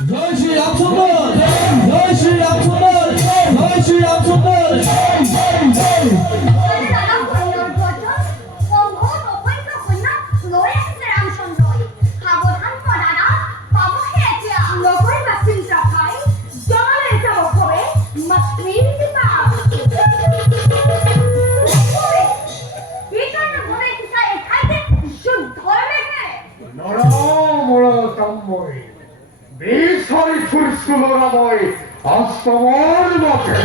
জয় শ্রী রামচন্দ্র, জয় শ্রী রামচন্দ্র, জয় শ্রী রামচন্দ্র, জয় জয় অষ্টমর বটে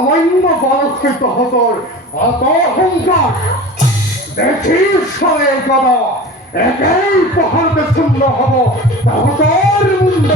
সামান্য বালককে তহতর অত অহংকার দেখিস সরে গদা একেই প্রহরতে শূন্য হব তহতর মুন্ড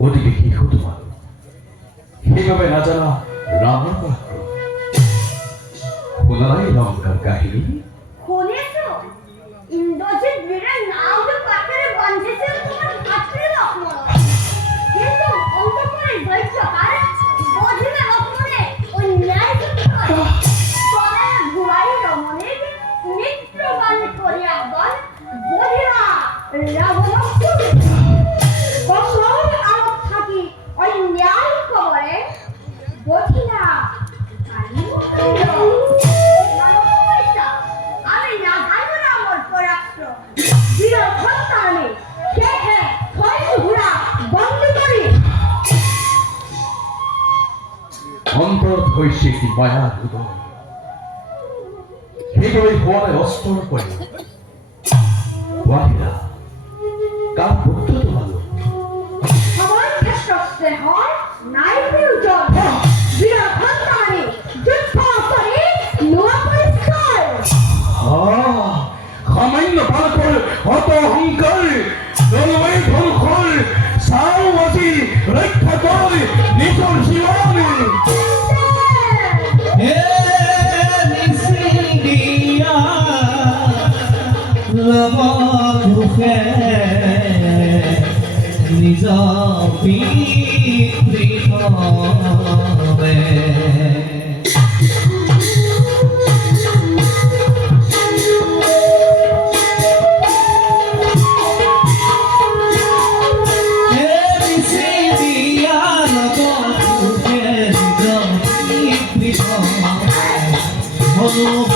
ওদিকে কি হতো ভালো এইভাবে না জানা রাবণ পুনরায় লঙ্কার কাহিনী ইন্দ্রজিৎ বীরের নাম যে পাথরে বাঁধেছে তোমার হাতে লক্ষ্মণ কিন্তু অন্তঃপুরে দৈত্যকার বধিরে লক্ষ্মণে ওই ন্যায় করে ঘুরাই রমণের মিত্রবান করিয়া বল বধিরা রাবণ কখন আলোক থাকি ওই ন্যায় কবরে বধিরা অন্তর হইছে কি মায়া হৃদয় হৃদয় হওয়ায় অস্তর করে বাহিরা কার পড়তে তো ভালো আমার ক্ষেত্রে হয় নাই প্রয়োজন বিরাট হন্তারে যুদ্ধ করে নোয়া পরিষ্কার সামান্য ভাল করে হত অহংকার জলবায়ু ধনখর সারবাসী রক্ষা করে নিজর জীবনে নিজ পিতৃ হবে Oh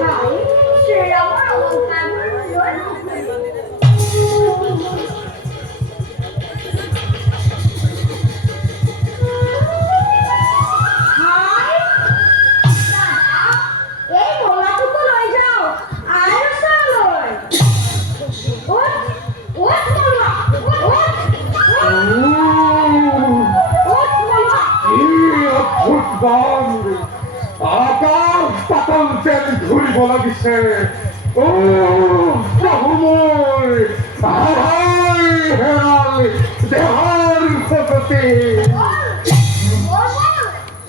ভাই শ্রীরামর অলঙ্কারবোৰ লৈ হাই দাদা এই মোলাটোকো লৈ যাওঁ আৰু চালৈ ওঠ ওঠ মোলা ওঠ মোলা এই অদ্ভুত গান আকাশ পাতাল যেন ঘূৰিব লাগিছে ও প্ৰভু মোৰ হাই হেৰাল দেহৰ সততে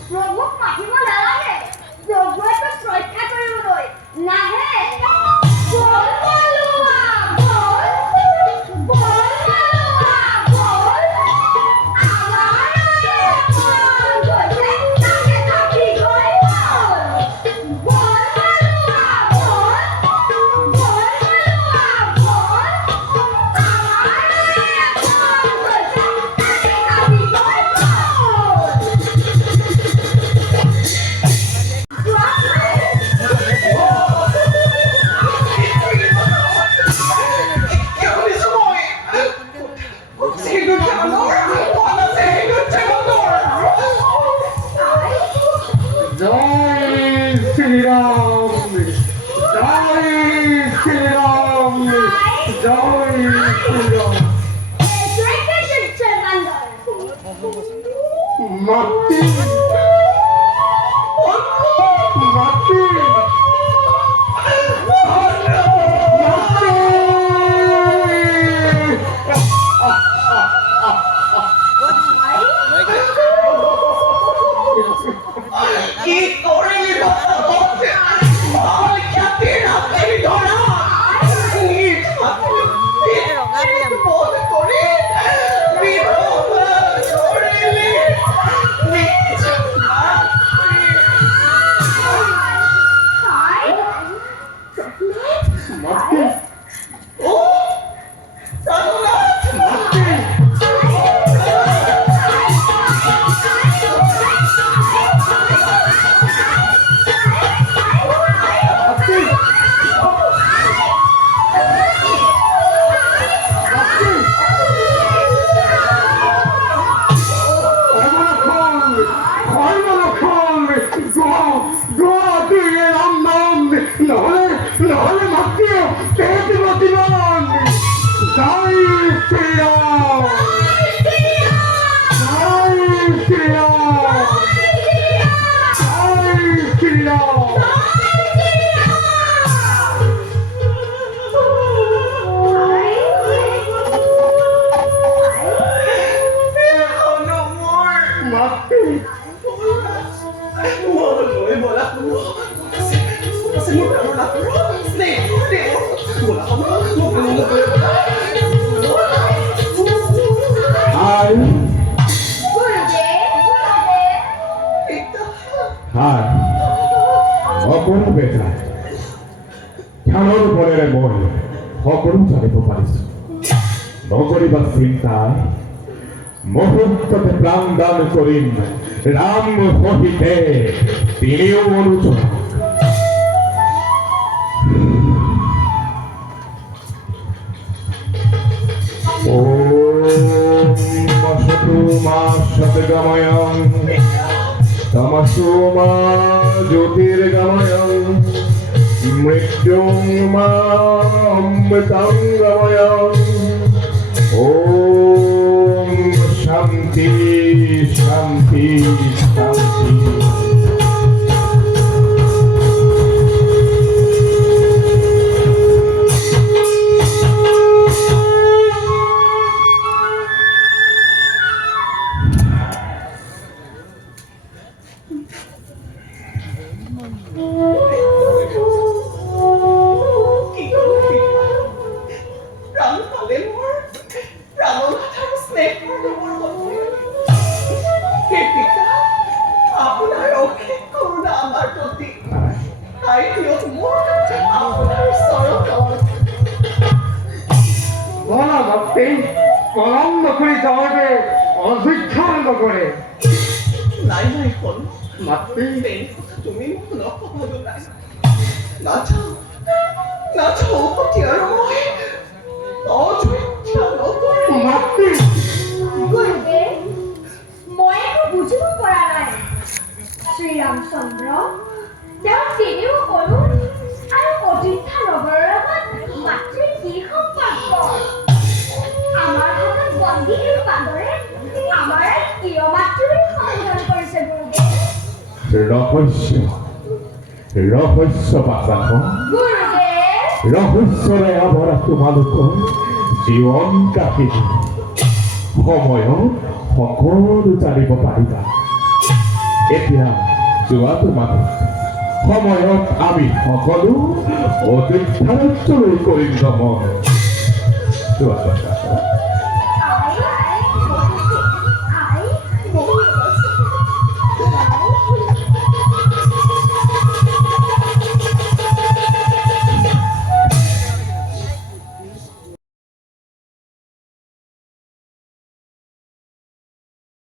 প্ৰভুক মাতিব নালাগে প্ৰভুৱে তোক ৰক্ষা কৰিবলৈ নাহে বল মালোৱা বল বল মালোৱা বল আমাৰ মন গৈছে তাকে কাটি গৈ বল মালোৱা বল বল মালোৱা বল আমাৰ মন গৈছে তাকে কাটি গৈ জয় শ্রীরাম জয় শ্রীরাম জয় শ্রীরাম মাটি মাটি কি করলি বলতে বল খেতে রাতে ধরা বল করে বিপদ করলি মাটি ও সাধুনাথ নহলে মাতিও পেট মাতিবান জয় শ্রীরাম জয় শ্রীরাম জয় শ্রীরাম এখনো মোর মাটি মোর লই বলা Kasi mo pero na Snake, snake. Wala ka mo. High high অকণ বেটা ধ্যানৰ বলেৰে মই সকলো জানিব পাৰিছো নকৰিবা চিন্তাই মুহূৰ্ততে প্ৰাণ দান কৰিম ৰাম সহিতে তিনিও অনুচৰ সতগময়ং তমসো মা জ্যোতির্গময়ং মৃত্যুং মা অমৃতঙ্গময়ং ওম শান্তি শান্তি শান্তি কি করলি প্রাণ পালে মোর প্রাণনাথার স্নেহ মোর হে পিতা আপনার অশেষ করুণা আমার প্রতি তাই দিয়ক মোর আপনার চরণ বলা ভক্তি কলম নকৰি যাওঁতে অযোধ্যাৰ নগৰে নাই নাই হ'ল মাতৃ তুমি মোক নক'লা নাচাওঁ উভতি আৰু মই অযোধ্যা নগৰী মাতৃ গুৰুদেৱ মই একো বুজিব পৰা নাই শ্ৰীৰামচন্দ্ৰ তেওঁ তিনিও অৰুণ আৰু অযোধ্যা নগৰৰ লগত মাতৃৰ কি সম্পৰ্ক আমাৰ হাতত বন্দী এই বান্দৰে আমাৰ প্ৰিয় মাতৃৰ সন্ধান কৰিছে গুৰুদেৱ ৰহস্য বাচাব গুৰুদেৱ ৰহস্যৰে আৱৰা তোমালোকৰ জীৱন কাহিনী সময়ত সকলো জানিব পাৰিবা এতিয়া যোৱা তোমালোক সময়ত আমি সকলো অযোধ্যা ৰাজ্যলৈ কৰিম গমন যোৱা